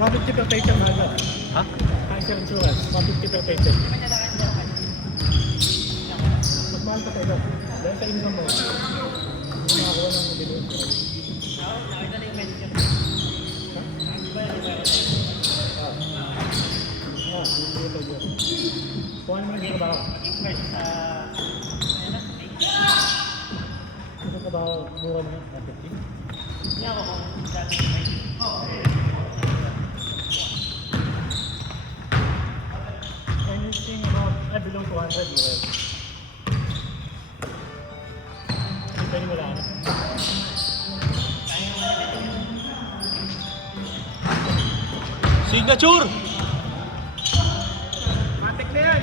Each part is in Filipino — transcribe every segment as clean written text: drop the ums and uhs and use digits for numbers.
$150 per patient mahal. Ha? Kaiser Insurance, $150 per patient. Mas mahal pa tayo. Dahil sa income mo, makakuha ng mabilis. Nakita na yung medicine. Hindi ito dyan. Kung ano naman yung trabaho? Express sa... Ano trabaho? Mura mo na? 150? Hindi ako kung dati Anything about, I belong to 100 mura. Pwede wala na. Signature! Matik na yan!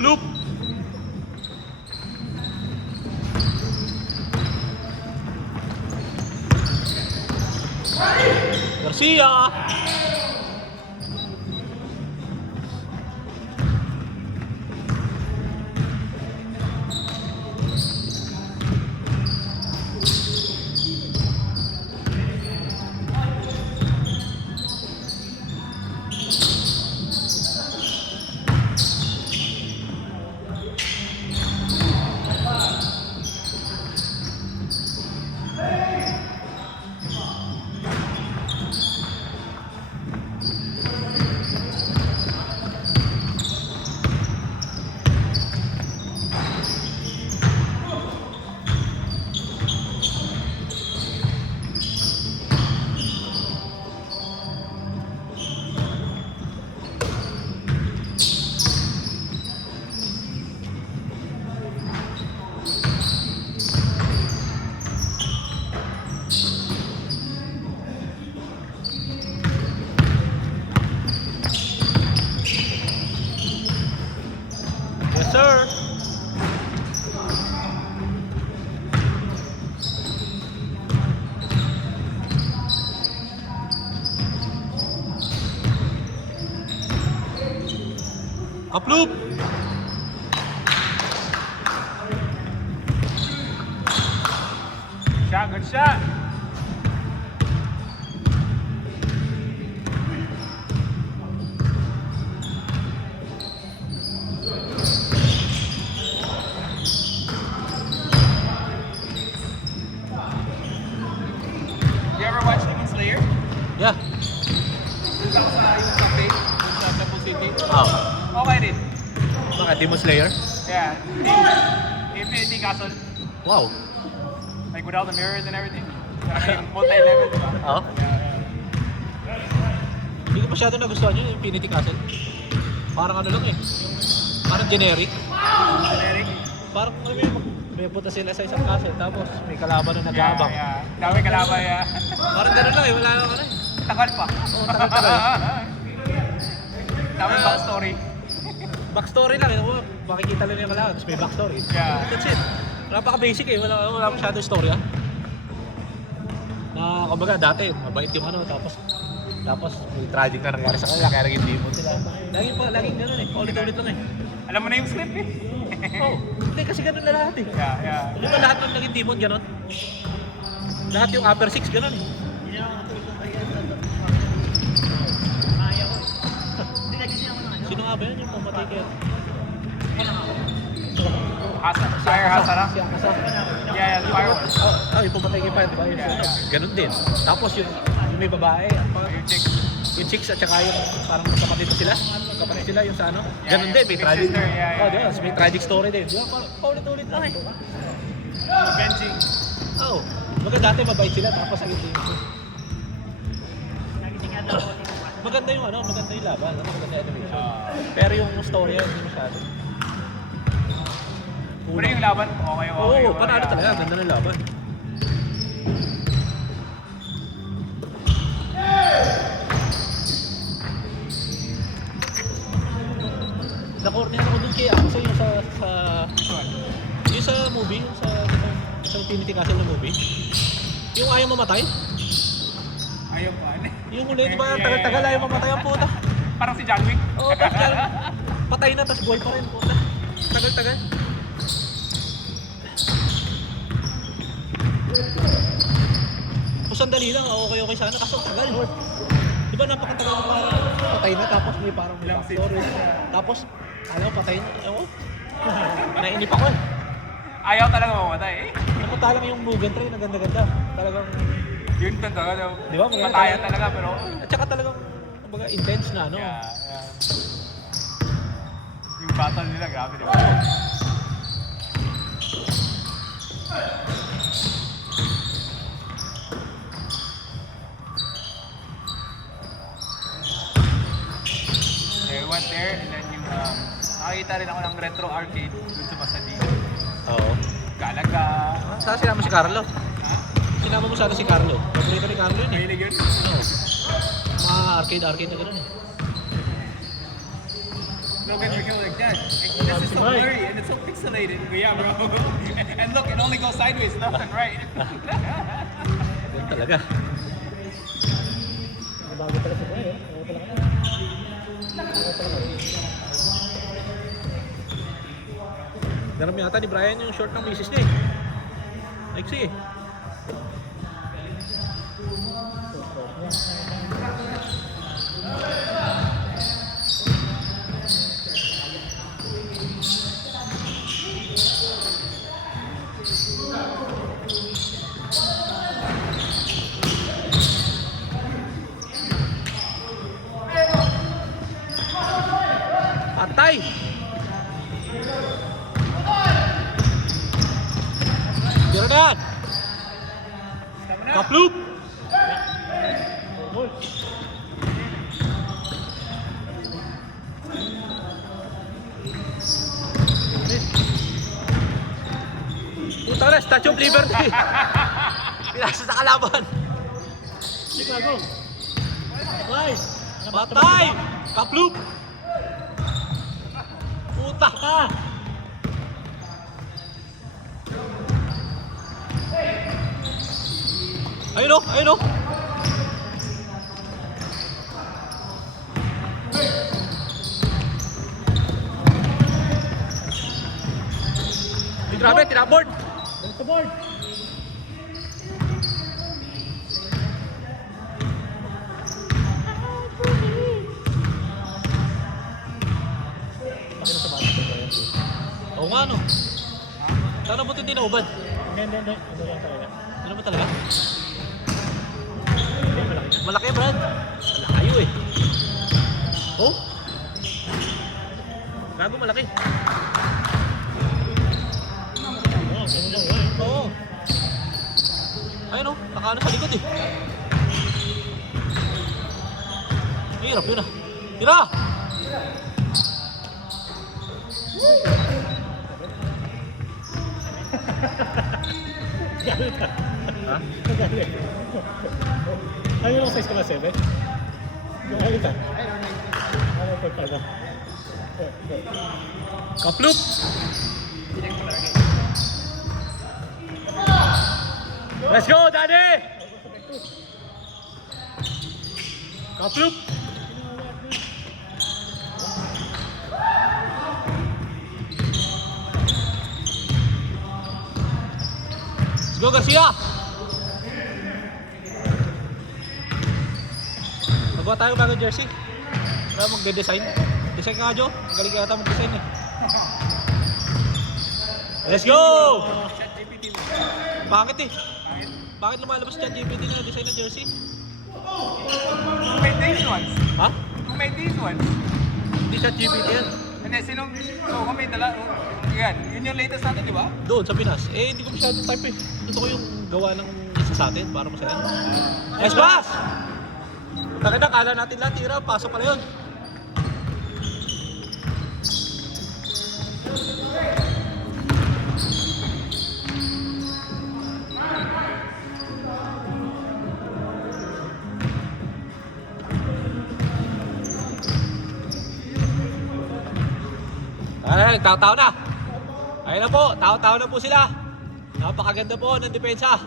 Loop! Garcia! Yes, sir! Uploop! Shot, good shot! You ever watch Demon Slayer? Yeah. Punta ko sa yung cafe sa Cebu City. Oh. Okay rin. Baka Demon Slayer? Yeah. Infinity Castle. Wow. Like with all the mirrors and everything. Yung multi-level, di ba? Oh. Hindi ko masyado nagustuhan yun, Infinity Castle. Parang ano lang eh. Parang generic. Generic. Parang may punta sila sa isang castle tapos may kalaban na nag-aabang. Yeah. Dami kalaban, yeah. Parang ganun lang eh, wala lang ano eh. Takal pa. Oo, takal talaga. Dami backstory. Backstory lang eh. Makikita lang yung kalaban, tapos may backstory. Yeah. That's it. Napaka-basic eh, wala masyado story ah. Na kumbaga dati, mabait yung ano, tapos may tragic na nangyari sa kanila, kaya naging demon sila. Laging ganun eh, ulit-ulit lang eh. Alam mo na yung script eh. Oh, hindi kasi ganun na lahat eh. Yeah. Di ba lahat ng naging demon ganun? Lahat yung upper six ganun eh. Sino nga ba yun yung pamatay kayo? Fire Hasara? Si Akasa. Yeah, Fire one. Yung pumatay kay Fire, diba? Ganun din. Tapos yung may babae, Yung chick. yung chicks at saka yung parang kapatid sila yung sa ano. Ganun din, may Big tragic. sister, yeah. Oh, diba? May tragic story din. Diba? Paulit-ulit lang eh. Benching. Oo. Baga dati mabait sila tapos ang hindi. Maganda yung ano, maganda yung laban, maganda yung animation. Pero yung story hindi masyado. Pero yung laban, okay. Oo, panalo talaga, ganda ng laban. Infinity Castle na movie? Yung ayaw mamatay? Ayaw pa. Yung huli, di ba? Tagal-tagal ayaw mamatay ang puta. Parang si John Wick. Oo, tagal. Patay na, tapos buhay pa rin, puta. Tagal-tagal. Kung sandali lang, okay sana. Kaso tagal. Di ba napakatagal na parang patay na, tapos may parang may backstory. Tapos, alam mo, patay na. Ewan ko. Nainip ako eh. Ayaw talaga mamatay eh. Napunta lang yung Mugen Train, ang ganda-ganda. Talagang, Yun doon talaga. di ba? Maganda Matayan talaga. talaga pero... At saka talagang, kumbaga, intense na, no? Yeah. Yung battle nila, grabe diba? I went there and then yung nakakita rin ako ng retro arcade dun sa Pasadena. Oo. Galaga. Saan sinama si Carlo? Ha? Sinama mo sana si Carlo. Paborito ni Carlo yun eh. Mahilig yun? Oo. Mga arcade na gano'n eh. Look at Miguel like that. Like, this is so blurry and it's so pixelated. But yeah, bro. And look, it only goes sideways, left and right. Ganun talaga. Bago pala si Boy, bago pala kayo. Daram yata ni Brian yung short ng misis niya eh. Nike eh. Patay! Jordan! Kaploop! Puta na, Statue of Liberty! Pinasa sa kalaban! Chicago. Boy! Patay! Kaploop! Puta ka! Ayun o! Ayun o! Ay, grabe, tinaboard! Balik sa board. Oo nga no. Sana buti hindi naubad. Hindi. Ano lang talaga. Ano ba talaga? Hindi, malaki na. Malaki, Brad. Malayo eh. Oh? Gago malaki. Oo, ganun lang yun. Oo. Ayun o, nakaano sa likod eh. Hirap yun ah. Tira! Galit ka. Ha? Galit. Ano yung size ko na 7? Galit ka. Ano po pala? Kaploop! Let's go, Daddy! Kaploop! Let's go, Garcia! Magawa tayo bagong jersey. Para mag-design. Design ka nga, Joe. Ang galing ka yata mag-design eh. Let's go! ChatGPT. Bakit eh? Bakit lumalabas dyan GPT na design ng jersey? Who made these ones? Ha? Who made these ones? Hindi siya GPT yan. And then, who made yan, yun yung latest natin, di ba? Doon sa Pinas. Eh, hindi ko masyadong type eh. Gusto ko yung gawa ng isa sa atin para masaya. Yes, boss! Taka na, kala natin lahat, tira. Pasok pala yun. Ay, tao-tao na. Ayun na po, tao-tao na po sila. Napakaganda po ng depensa.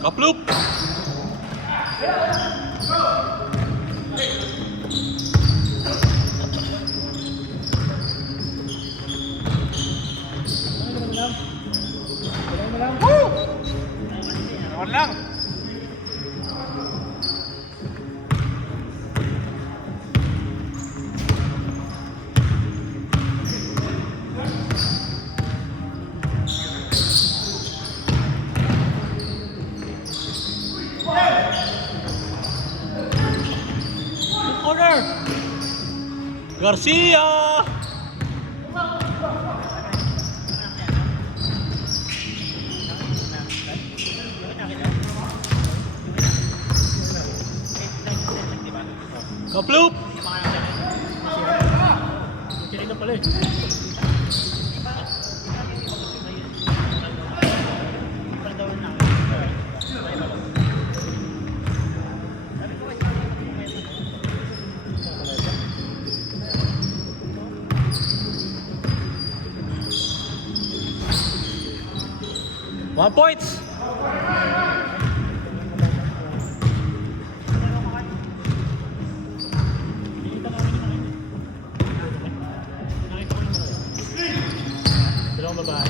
Kaploop! One lang. Corner! Garcia! Kaploop! Kaya na pala eh. One points! Dalawang babae.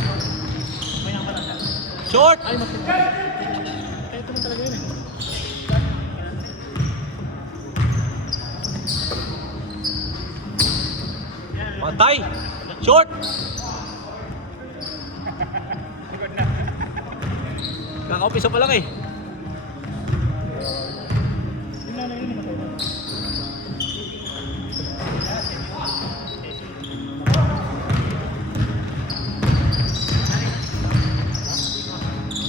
May nakapalanda. Short! Ay, mas... Ito na talaga yun eh. Pantay! Short! Likod na. Kaka-umpisa pa lang eh. Yung nanay yun, namatay na.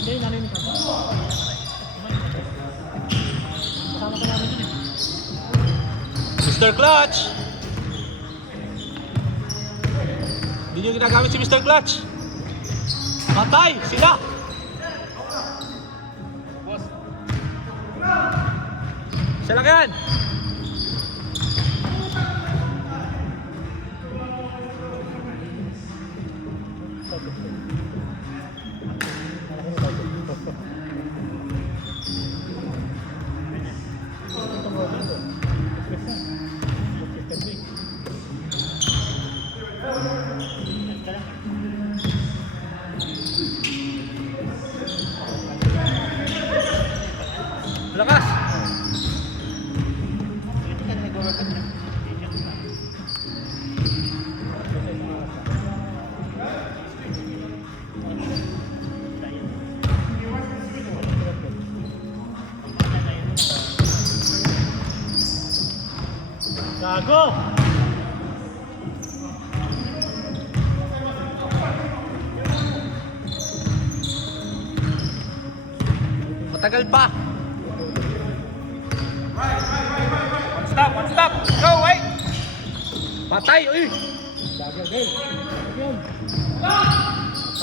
Hindi, yung nanay ni Papa. Kasama ka namin yun eh. Mr. Clutch! Hindi nyo ginagamit si Mr. Clutch. Pantay! Sila! Boss. Isa lang yan! Lakas! Gago! Matagal pa! One stop. Go, wait. Patay! Uy! Gago, girl. Yun.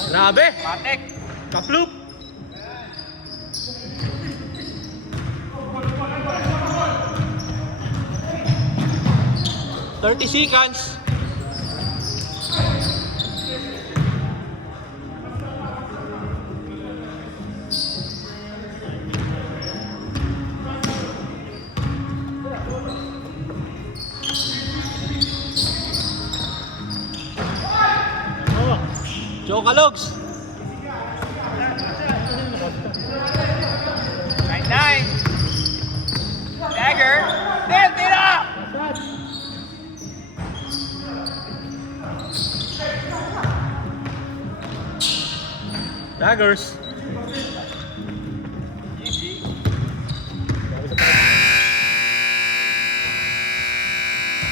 Grabe! Matek. Kaploop! "30 seconds." Oh. Chokalogs! 9-9. Dagger. Then, tira! Daggers!